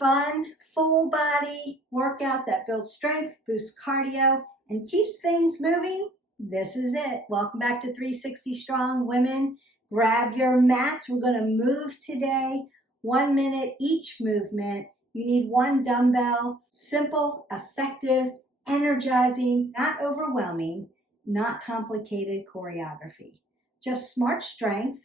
fun, full body workout that builds strength, boosts cardio, and keeps things moving, this is it. Welcome back to 360 Strong Women. Grab your mats. We're going to move today. 1 minute each movement. You need one dumbbell. Simple, effective, energizing, not overwhelming, not complicated choreography. Just smart strength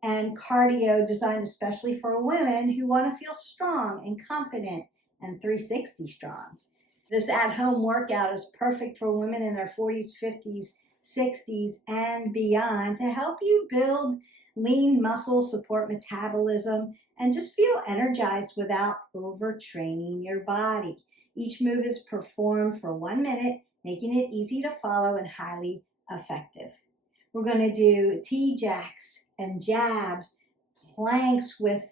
and cardio designed especially for women who want to feel strong and confident and 360 strong. This at-home workout is perfect for women in their 40s, 50s, 60s, and beyond to help you build lean muscle, support metabolism, and just feel energized without overtraining your body. Each move is performed for 1 minute, making it easy to follow and highly effective. We're going to do T-jacks and jabs, planks with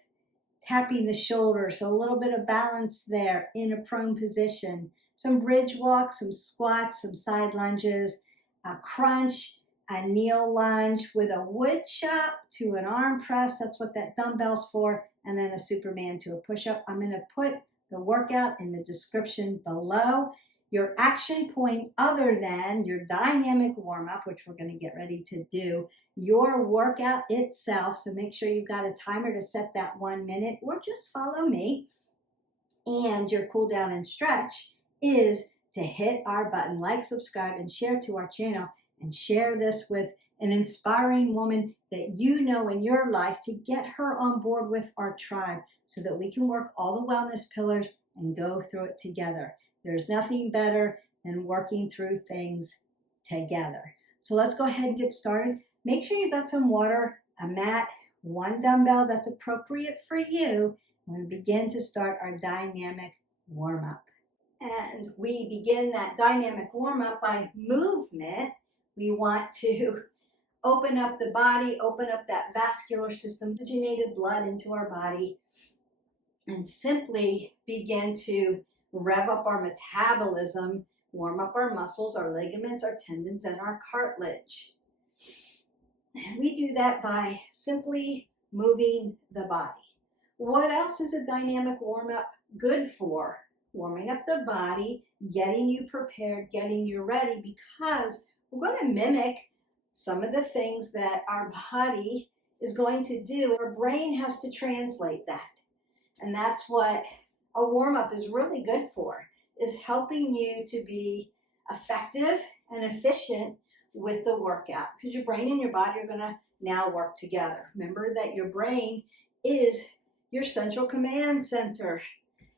tapping the shoulders, so a little bit of balance there in a prone position, some bridge walks, some squats, some side lunges, a crunch, a kneel lunge with a wood chop to an arm press, that's what that dumbbell's for, and then a Superman to a push-up. I'm going to put the workout in the description below. Your action point other than your dynamic warm-up, which we're going to get ready to do, your workout itself, so make sure you've got a timer to set that 1 minute or just follow me, and your cool down and stretch is to hit our button, like, subscribe, and share to our channel, and share this with an inspiring woman that you know in your life to get her on board with our tribe so that we can work all the wellness pillars and go through it together. There's nothing better than working through things together. So let's go ahead and get started. Make sure you've got some water, a mat, one dumbbell that's appropriate for you. We're going to begin to start our dynamic warm-up. And we begin that dynamic warm-up by movement. We want to open up the body, open up that vascular system, oxygenated blood into our body, and simply begin to rev up our metabolism, warm up our muscles, our ligaments, our tendons, and our cartilage. And we do that by simply moving the body. What else is a dynamic warm-up good for? Warming up the body, getting you prepared, getting you ready, because we're going to mimic some of the things that our body is going to do. Our brain has to translate that. And that's what a warm-up is really good for, is helping you to be effective and efficient with the workout, because your brain and your body are going to now work together. Remember that your brain is your central command center,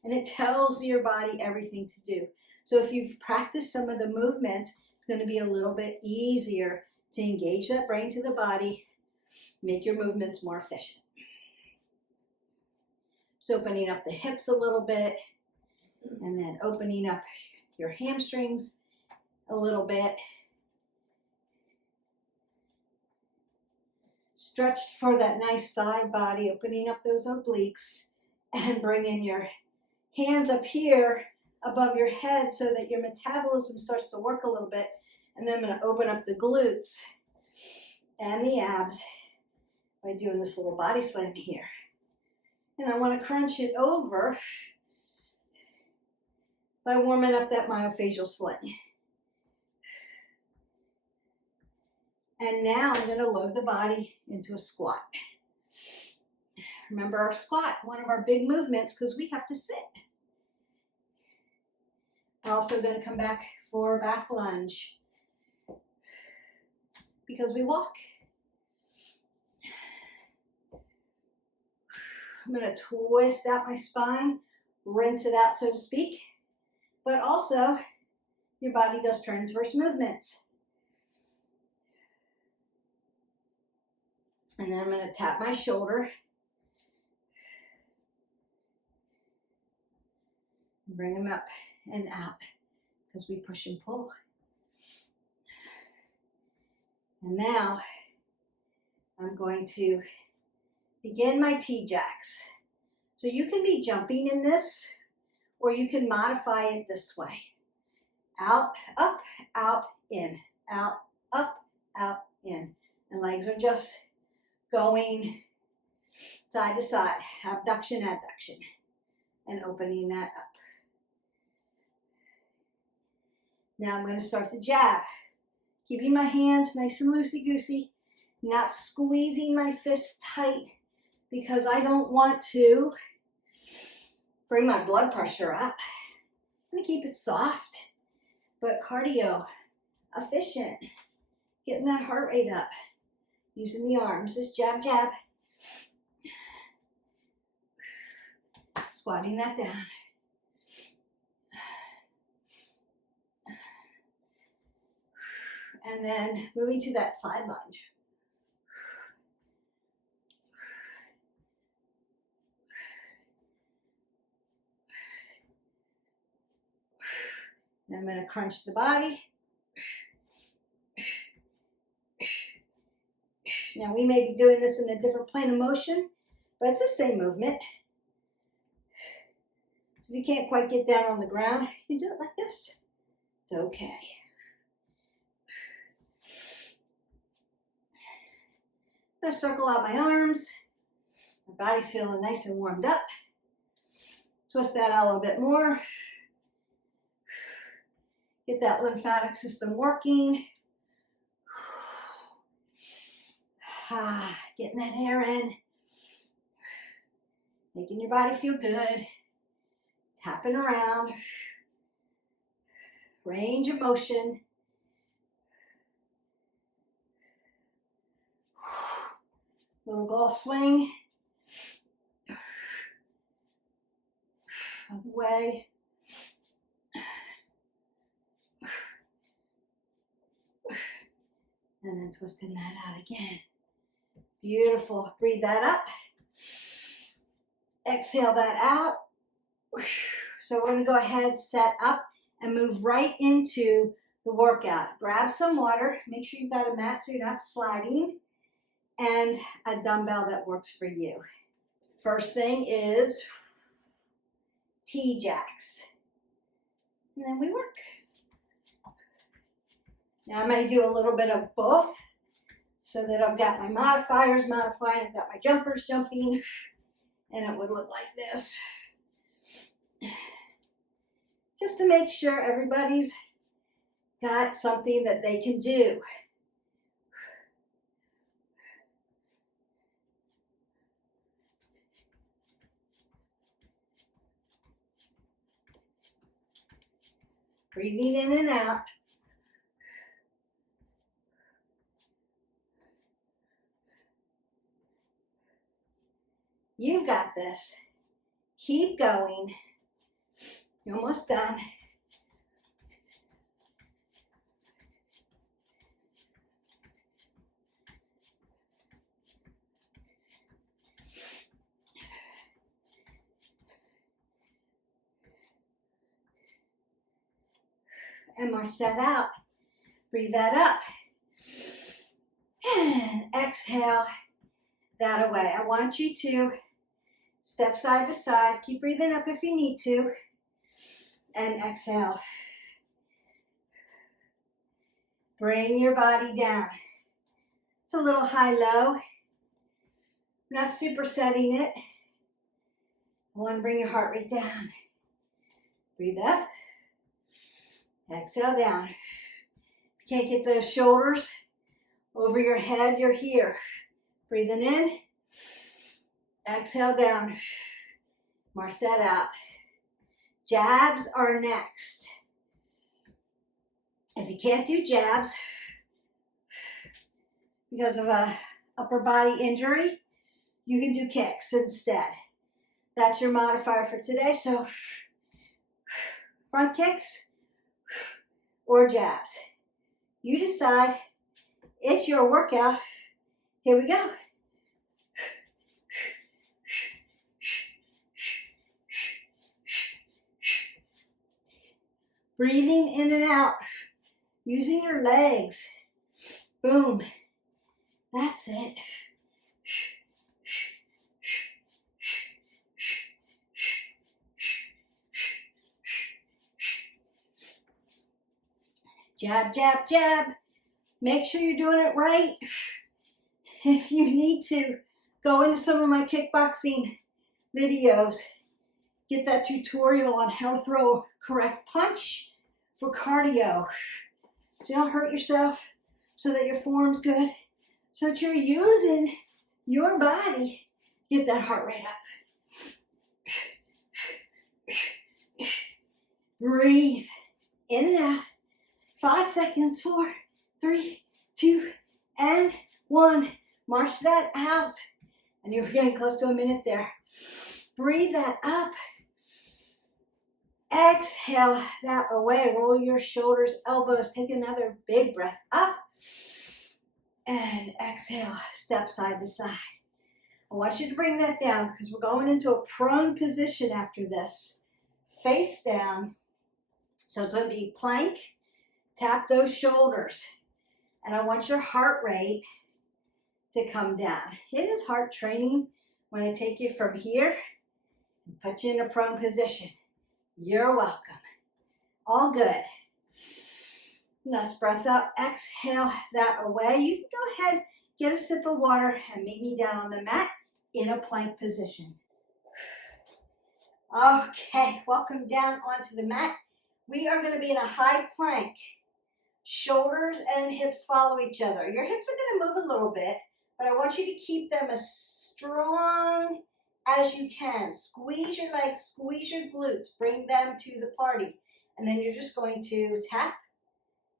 and it tells your body everything to do. So if you've practiced some of the movements, it's going to be a little bit easier to engage that brain to the body, make your movements more efficient. So opening up the hips a little bit, and then opening up your hamstrings a little bit. Stretch for that nice side body, opening up those obliques, and bringing your hands up here above your head so that your metabolism starts to work a little bit. And then I'm going to open up the glutes and the abs by doing this little body slam here. And I want to crunch it over by warming up that myofascial sling. And now I'm going to load the body into a squat. Remember our squat, one of our big movements, because we have to sit. I'm also going to come back for a back lunge because we walk. I'm going to twist out my spine, rinse it out, so to speak, but also your body does transverse movements. And then I'm going to tap my shoulder, bring them up and out because we push and pull. And now I'm going to begin my T-jacks. So you can be jumping in this, or you can modify it this way. Out, up, out, in. Out, up, out, in. And legs are just going side to side, abduction, adduction. and opening that up. Now I'm going to start to jab. Keeping my hands nice and loosey-goosey, not squeezing my fists tight because I don't want to bring my blood pressure up. I'm going to keep it soft, but cardio, efficient, getting that heart rate up, using the arms, just jab, jab, squatting that down. And then moving to that side lunge. And I'm going to crunch the body. Now we may be doing this in a different plane of motion, but it's the same movement. If you can't quite get down on the ground, you do it like this. It's okay. I'm going to circle out my arms. My body's feeling nice and warmed up. Twist that out a little bit more. Get that lymphatic system working. Getting that air in. Making your body feel good. Tapping around. Range of motion. Little golf swing. Other way. And then twisting that out again. Beautiful. Breathe that up. Exhale that out. So we're going to go ahead, set up, and move right into the workout. Grab some water. Make sure you've got a mat so you're not sliding. And a dumbbell that works for you. First thing is T-jacks. And then we work. Now I might do a little bit of both so that I've got my modifiers modifying, I've got my jumpers jumping, and it would look like this. Just to make sure everybody's got something that they can do. Breathing in and out. You've got this. Keep going. You're almost done. And march that out. Breathe that up. And exhale that away. I want you to step side to side. Keep breathing up if you need to. And exhale. Bring your body down. It's a little high-low. Not supersetting it. I want to bring your heart rate down. Breathe up. Exhale down. If you can't get those shoulders over your head, you're here. Breathing in. Exhale down. March that out. Jabs are next. If you can't do jabs because of a upper body injury, you can do kicks instead. That's your modifier for today. So front kicks or jabs. You decide. It's your workout. Here we go. Breathing in and out. Using your legs. Boom. That's it. Jab, jab, jab. Make sure you're doing it right. If you need to, go into some of my kickboxing videos get that tutorial on how to throw a correct punch for cardio. So you don't hurt yourself, so that your form's good, so that you're using your body. Get that heart rate up. Breathe in and out. 5 seconds, 4, 3, 2, and 1. March that out. And you're getting close to a minute there. Breathe that up. Exhale that away. Roll your shoulders, elbows. Take another big breath up. And exhale, step side to side. I want you to bring that down because we're going into a prone position after this. Face down. So it's going to be plank. Tap those shoulders. And I want your heart rate to come down. It is heart training when I take you from here and put you in a prone position. You're welcome. All good. Nice breath up. Exhale that away. You can go ahead, get a sip of water, and meet me down on the mat in a plank position. Okay, welcome down onto the mat. We are going to be in a high plank. Shoulders and hips follow each other. Your hips are going to move a little bit, but I want you to keep them as strong as you can. Squeeze your legs, squeeze your glutes, bring them to the party. And then you're just going to tap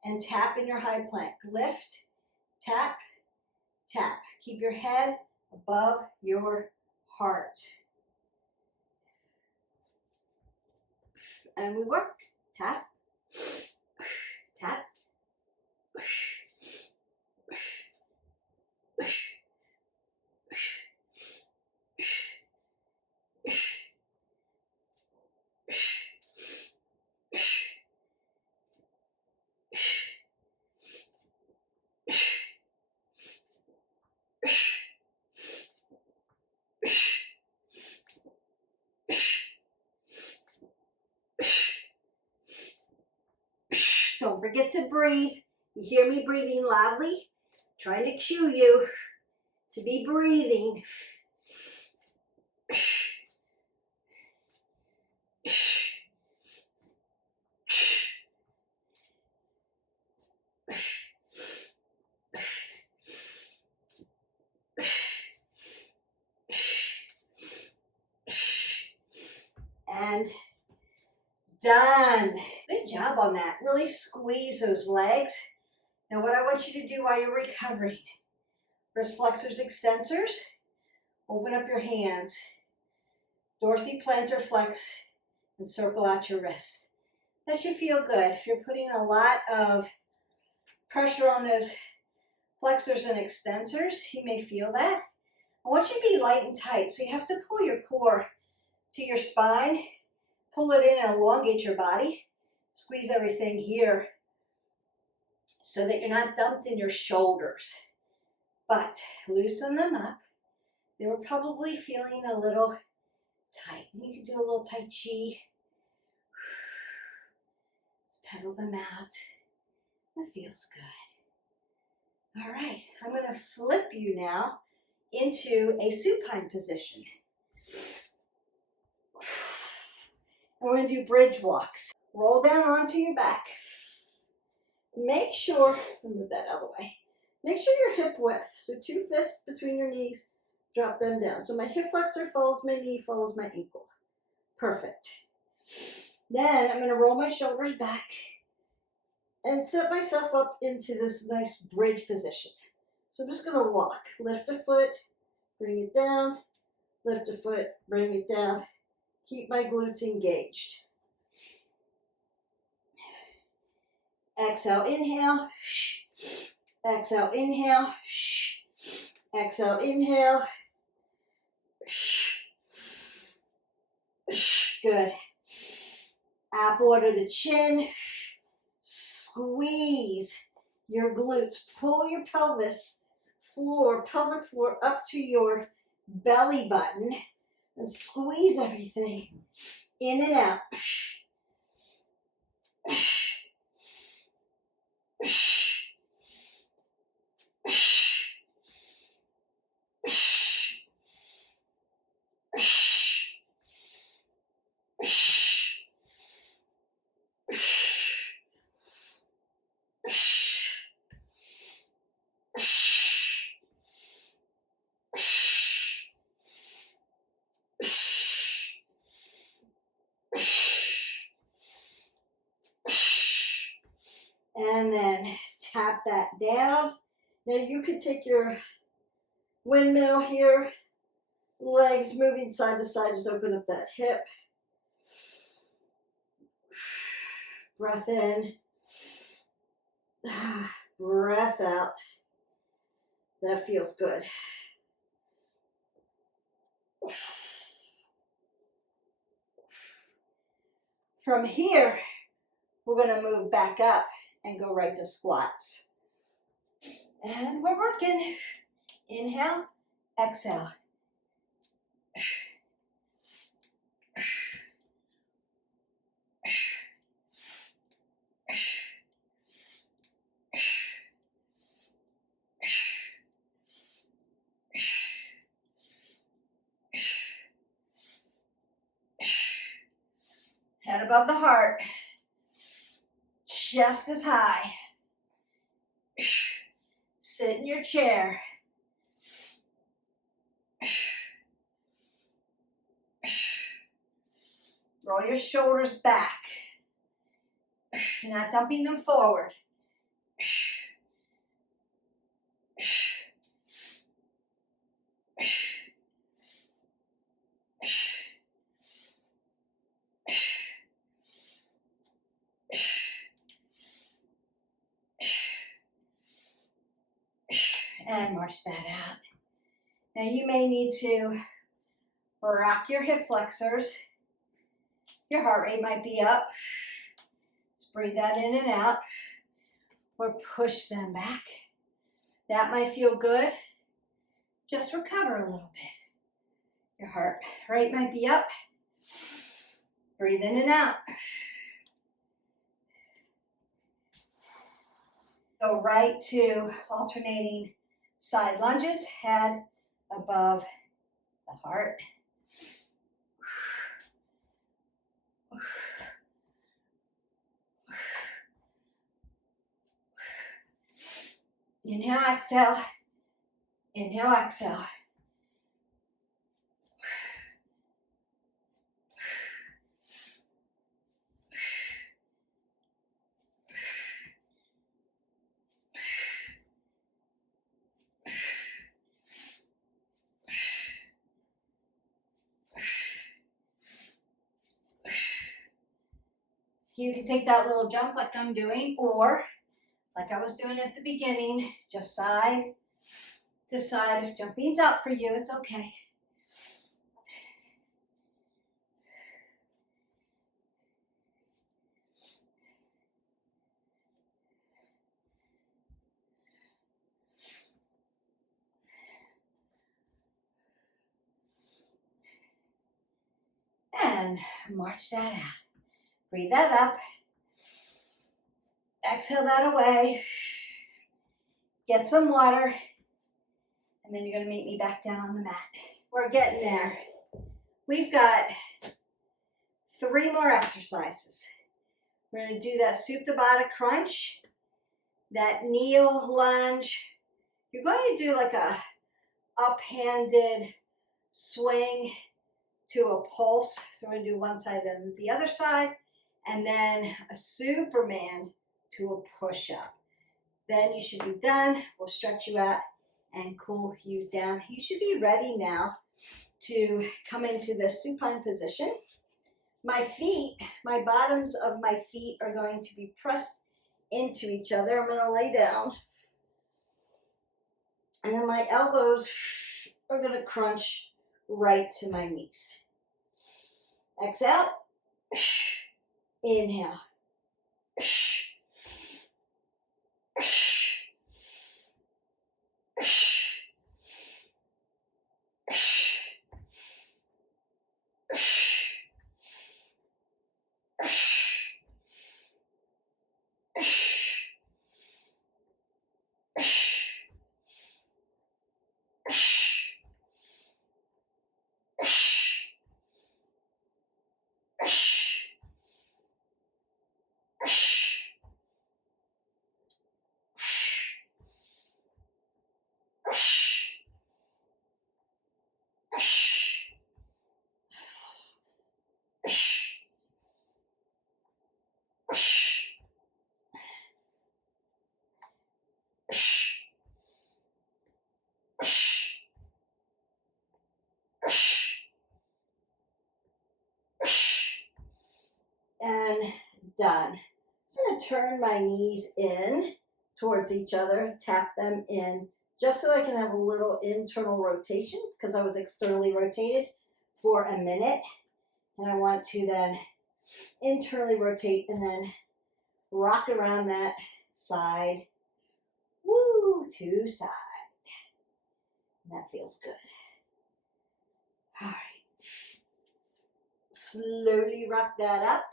and tap in your high plank. Lift, tap, tap. Keep your head above your heart. And we work. Tap, tap. Don't forget to breathe. You hear me breathing loudly? I'm trying to cue you to be breathing. And done. Good job on that. Really squeeze those legs. Now what I want you to do while you're recovering, wrist flexors, extensors, open up your hands, dorsiplantar flex, and circle out your wrist. That should feel good. If you're putting a lot of pressure on those flexors and extensors, you may feel that. I want you to be light and tight, so you have to pull your core to your spine, pull it in and elongate your body, squeeze everything here so that you're not dumped in your shoulders, but loosen them up. They were probably feeling a little tight. You can do a little tai chi. Just pedal them out. That feels good. All right, I'm going to flip you now into a supine position. And we're going to do bridge walks. Roll down onto your back. Make sure, let me move that out of the way. Make sure your hip width, so 2 fists between your knees, drop them down. So my hip flexor follows my knee, follows my ankle. Perfect. Then I'm going to roll my shoulders back and set myself up into this nice bridge position. So I'm just going to walk. Lift a foot, bring it down, lift a foot, bring it down. Keep my glutes engaged. Exhale, inhale. Exhale, inhale. Exhale, inhale. Good. Apple under the chin. Squeeze your glutes. Pull your pelvis floor, pelvic floor up to your belly button and squeeze everything in and out. And then tap that down. Now you could take your windmill here, legs moving side to side, just open up that hip. Breath in, breath out. That feels good. From here, we're going to move back up and go right to squats. And we're working. Inhale, exhale. Head above the heart. Chest is high. Sit in your chair. Roll your shoulders back. You're not dumping them forward. And march that out. Now you may need to rock your hip flexors. Your heart rate might be up. Just breathe that in and out. Or push them back. That might feel good. Just recover a little bit. Your heart rate might be up. Breathe in and out. Go right to alternating side lunges, head above the heart. Inhale, exhale. Inhale, exhale. You can take that little jump like I'm doing, or like I was doing at the beginning, just side to side. If jumping's out for you, it's okay. And march that out. Breathe that up. Exhale that away. Get some water. And then you're going to meet me back down on the mat. We're getting there. We've got 3 more exercises. We're going to do that Supta Baddha crunch, that kneel lunge. You're going to do like a up-handed swing to a pulse. So we're going to do one side then the other side, and then a Superman to a push-up. Then you should be done. We'll stretch you out and cool you down. You should be ready now to come into the supine position. My feet, my bottoms of my feet are going to be pressed into each other. I'm going to lay down. And then my elbows are going to crunch right to my knees. Exhale. Inhale. turn my knees in towards each other, tap them in, just so I can have a little internal rotation because I was externally rotated for a minute. And I want to then internally rotate and then rock around that side, woo, to side. And that feels good. All right. Slowly rock that up.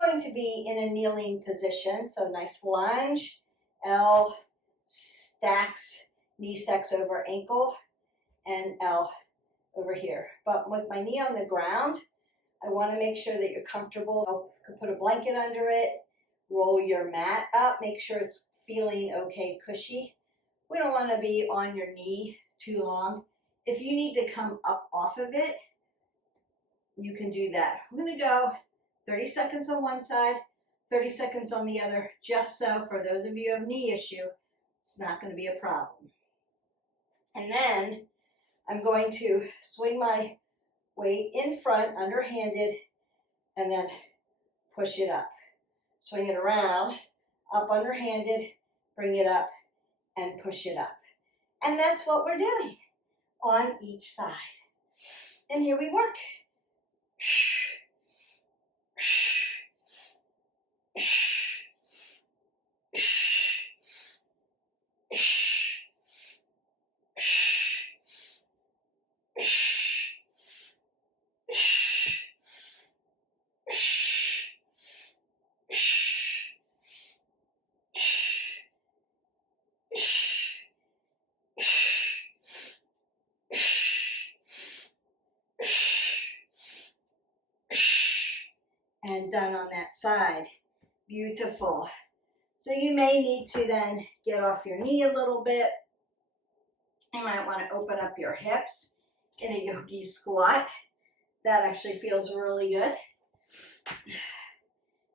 I'm going to be in a kneeling position, so nice lunge, L stacks, knee stacks over ankle, and L over here. But with my knee on the ground, I want to make sure that you're comfortable. You can put a blanket under it, roll your mat up, make sure it's feeling okay, cushy. We don't want to be on your knee too long. If you need to come up off of it, you can do that. I'm going to go 30 seconds on one side, 30 seconds on the other, just so for those of you who have knee issue, it's not going to be a problem. And then I'm going to swing my weight in front, underhanded, and then push it up. Swing it around, up underhanded, bring it up, and push it up. And that's what we're doing on each side. And here we work. And done on that side. Beautiful. So you may need to then get off your knee a little bit. You might want to open up your hips in a yogi squat. That actually feels really good.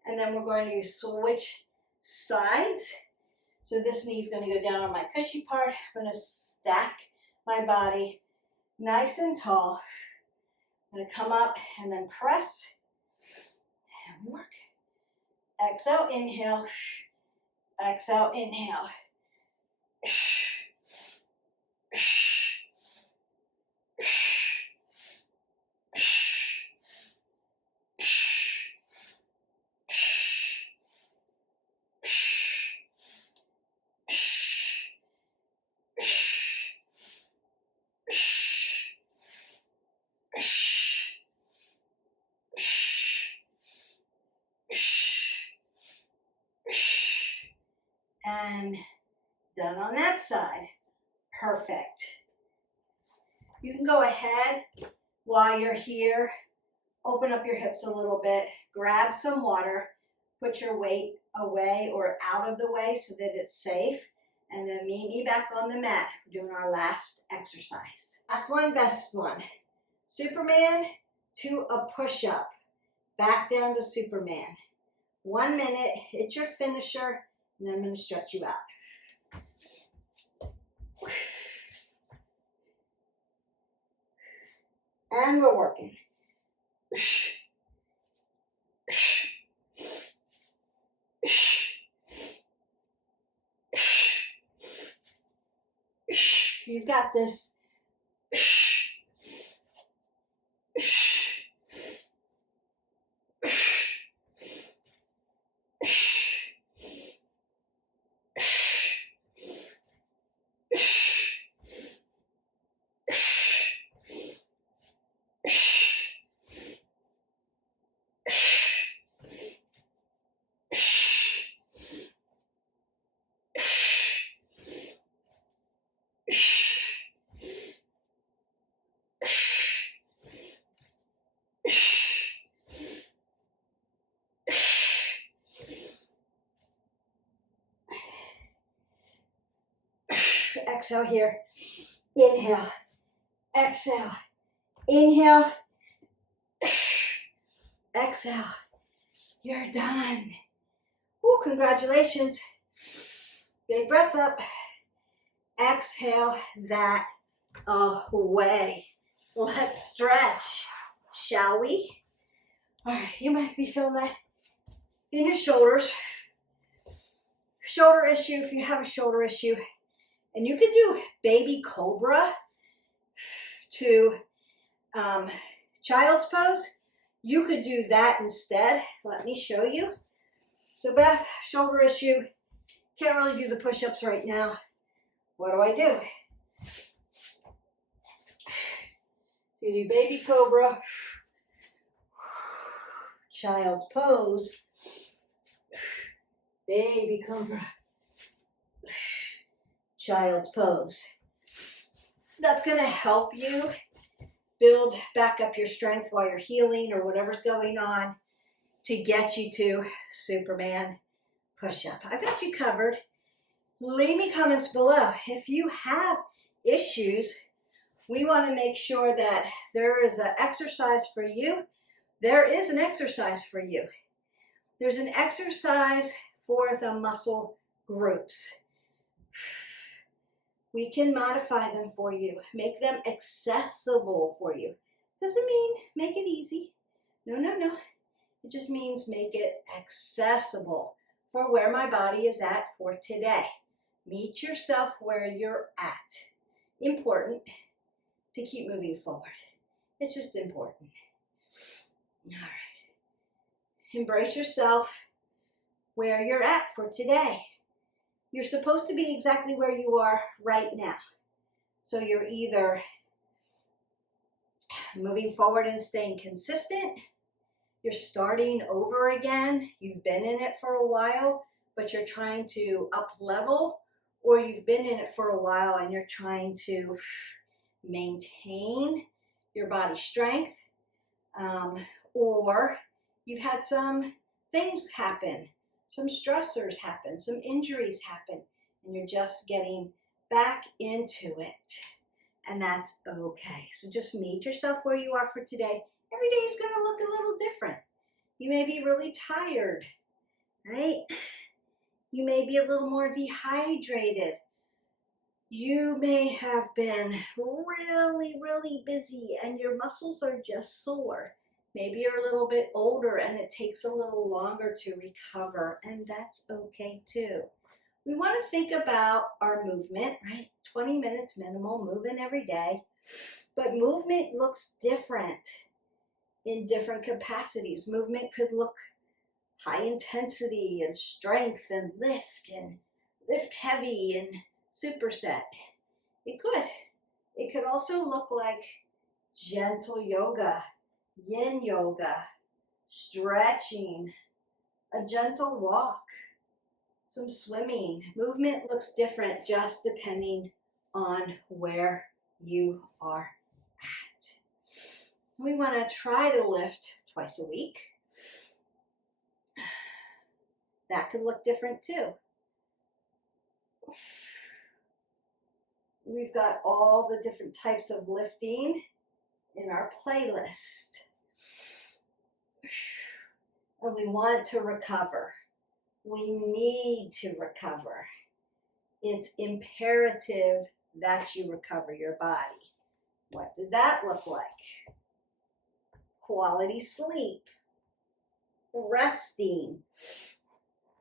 And then we're going to switch sides. So this knee is going to go down on my cushy part. I'm going to stack my body nice and tall. I'm going to come up and then press. And work. Exhale, inhale. Exhale, inhale. And done on that side. Perfect. You can go ahead while you're here, open up your hips a little bit, grab some water, put your weight away or out of the way so that it's safe, and then meet me back on the mat. We're doing our last exercise. Last one, best one. Superman to a push-up. Back down to Superman. 1 minute, hit your finisher, and then I'm going to stretch you out. And we're working. You've got this. Exhale here. Inhale. Exhale. Inhale. Exhale. You're done. Woo, congratulations. Big breath up. Exhale that away. Let's stretch. shall we? All right, you might be feeling that in your shoulders. Shoulder issue, if you have a shoulder issue. And you could do baby cobra to child's pose. You could do that instead. Let me show you. So Beth, shoulder issue. Can't really do the push-ups right now. What do? You do baby cobra, child's pose, baby cobra, child's pose. That's going to help you build back up your strength while you're healing or whatever's going on to get you to Superman push-up. I got you covered. Leave me comments below. If you have issues, we want to make sure that there is an exercise for you. There is an exercise for you. There's an exercise for the muscle groups. We can modify them for you, make them accessible for you. Doesn't mean make it easy. No. It just means make it accessible for where my body is at for today. Meet yourself where you're at. Important to keep moving forward. It's just important. All right. Embrace yourself where you're at for today. You're supposed to be exactly where you are right now. So you're either moving forward and staying consistent, you're starting over again, you've been in it for a while, but you're trying to up level, or you've been in it for a while and you're trying to maintain your body strength, or you've had some things happen, some stressors happen, some injuries happen, and you're just getting back into it. And that's okay. So just meet yourself where you are for today. Every day is going to look a little different. You may be really tired, right? You may be a little more dehydrated. You may have been really busy and your muscles are just sore. Maybe you're a little bit older and it takes a little longer to recover, and that's okay too. We want to think about our movement, right? 20 minutes minimal, moving every day. But movement looks different in different capacities. Movement could look high intensity and strength and lift heavy and superset. It could. It could also look like gentle yoga, yin yoga, stretching, a gentle walk, some swimming. Movement looks different just depending on where you are at. We want to try to lift twice a week. That could look different too. We've got all the different types of lifting in our playlist. And we want to recover. We need to recover. It's imperative that you recover your body. What did that look like? Quality sleep, resting,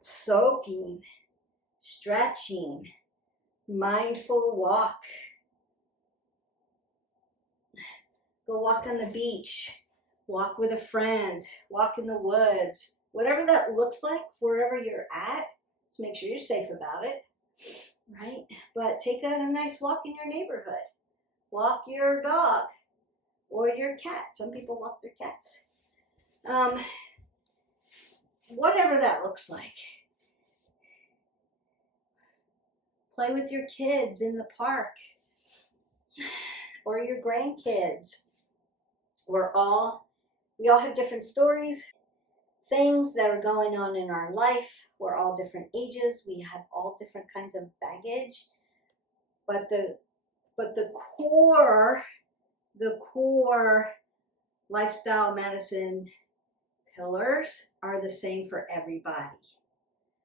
soaking, stretching, mindful walk. Go walk on the beach, walk with a friend, walk in the woods, whatever that looks like, wherever you're at, just make sure you're safe about it, right? But take a nice walk in your neighborhood. Walk your dog or your cat. Some people walk their cats. Whatever that looks like. Play with your kids in the park or your grandkids. We all have different stories, things that are going on in our life. We're all different ages. We have all different kinds of baggage. But the core lifestyle medicine pillars are the same for everybody.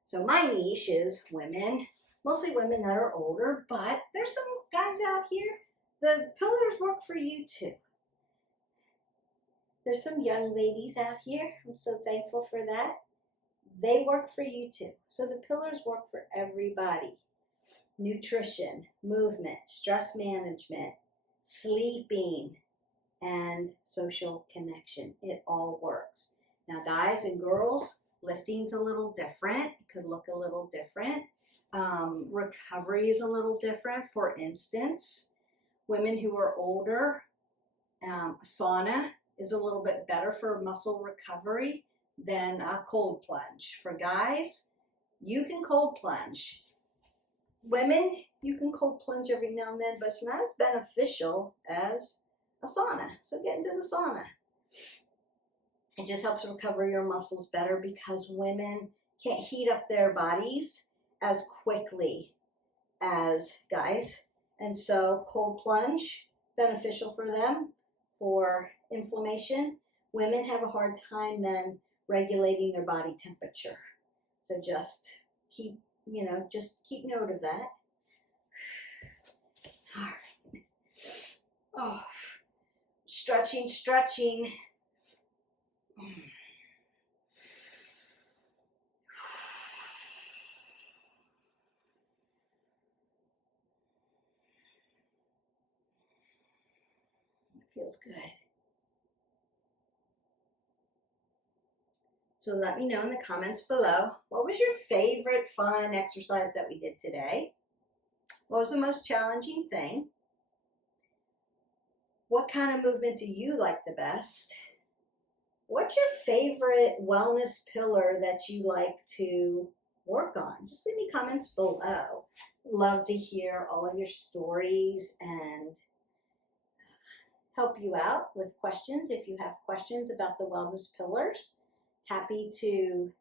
So my niche is women, mostly women that are older, but there's some guys out here. The pillars work for you too. There's some young ladies out here. I'm so thankful for that. They work for you too. So the pillars work for everybody. Nutrition, movement, stress management, sleeping, and social connection. It all works. Now, guys and girls, lifting's a little different. It could look a little different. Recovery is a little different. For instance, women who are older, sauna is a little bit better for muscle recovery than a cold plunge. For guys, you can cold plunge. Women, you can cold plunge every now and then, but it's not as beneficial as a sauna. So get into the sauna. It just helps recover your muscles better because women can't heat up their bodies as quickly as guys. And so cold plunge, beneficial for them for inflammation. Women have a hard time then regulating their body temperature. So just keep note of that. All right. Oh, stretching. Feels good. So let me know in the comments below, what was your favorite fun exercise that we did today? What was the most challenging thing? What kind of movement do you like the best? What's your favorite wellness pillar that you like to work on? Just leave me comments below. Love to hear all of your stories and help you out with questions. If you have questions about the wellness pillars, happy to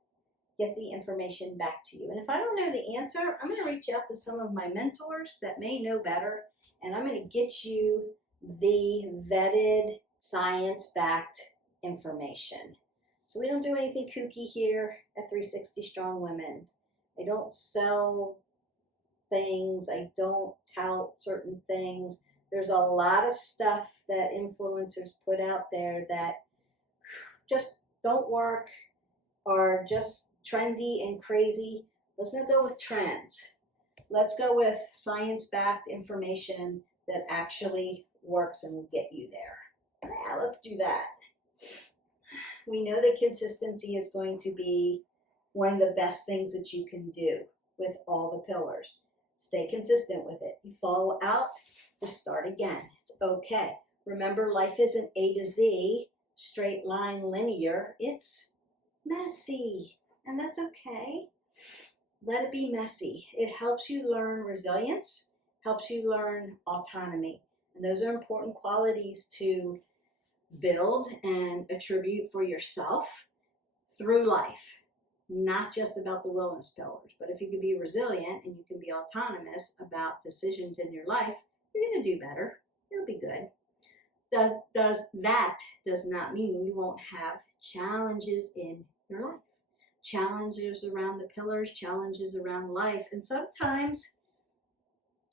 get the information back to you. And if I don't know the answer, I'm going to reach out to some of my mentors that may know better, and I'm going to get you the vetted, science-backed information. So we don't do anything kooky here at 360 Strong Women. I don't sell things. I don't tout certain things. There's a lot of stuff that influencers put out there that just don't work, are just trendy and crazy. Let's not go with trends. Let's go with science-backed information that actually works and will get you there. Yeah, let's do that. We know that consistency is going to be one of the best things that you can do with all the pillars. Stay consistent with it. You fall out, just start again. It's okay. Remember, life isn't A to Z, straight line, linear. It's messy, and that's okay. Let it be messy. It helps you learn resilience, helps you learn autonomy. And those are important qualities to build and attribute for yourself through life. Not just about the wellness pillars, but if you can be resilient and you can be autonomous about decisions in your life, you're going to do better. It'll be good. That does not mean you won't have challenges in your life. Challenges around the pillars, challenges around life, and sometimes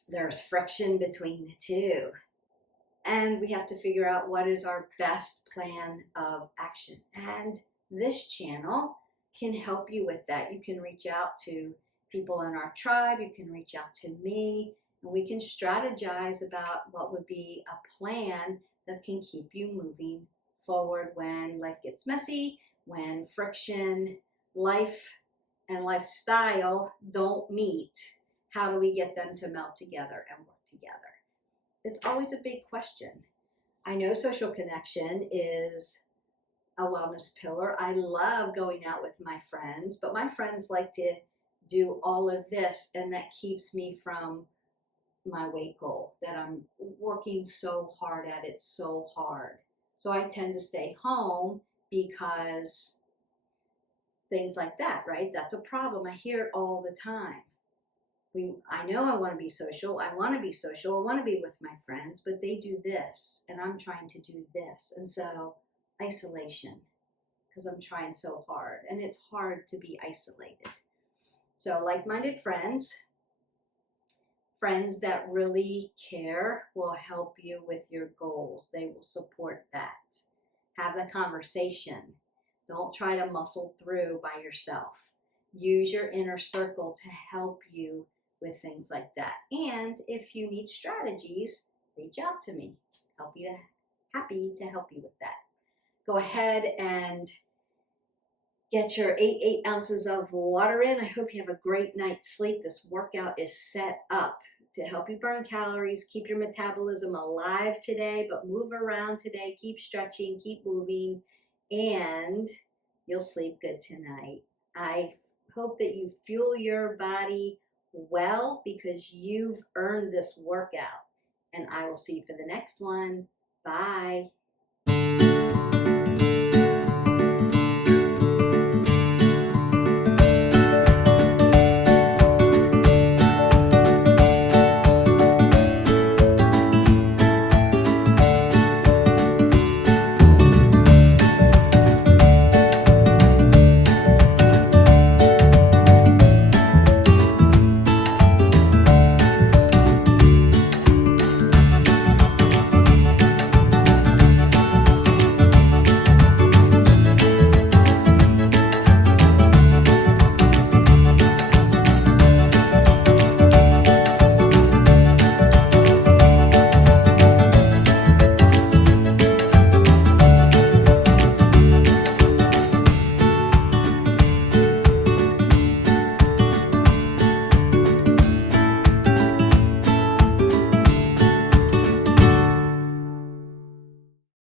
there's friction between the two. And we have to figure out what is our best plan of action. And this channel can help you with that. You can reach out to people in our tribe, you can reach out to me, and we can strategize about what would be a plan that can keep you moving forward when life gets messy, when friction, life, and lifestyle don't meet. How do we get them to melt together and work together? It's always a big question. I know social connection is a wellness pillar. I love going out with my friends, but my friends like to do all of this, and that keeps me from my weight goal that I'm working so hard at. It's so hard. So I tend to stay home because things like that, right? That's a problem. I hear it all the time. I know I want to be social. I want to be social. I want to be with my friends, but they do this, and I'm trying to do this. And so isolation, because I'm trying so hard, and it's hard to be isolated. So like-minded friends that really care will help you with your goals. They will support that. Have the conversation. Don't try to muscle through by yourself. Use your inner circle to help you with things like that. And if you need strategies, reach out to me. Happy to help you with that. Go ahead and get your 8 ounces of water in. I hope you have a great night's sleep. This workout is set up to help you burn calories, keep your metabolism alive today, but move around today. Keep stretching, keep moving, and you'll sleep good tonight. I hope that you fuel your body well because you've earned this workout. And I will see you for the next one. Bye.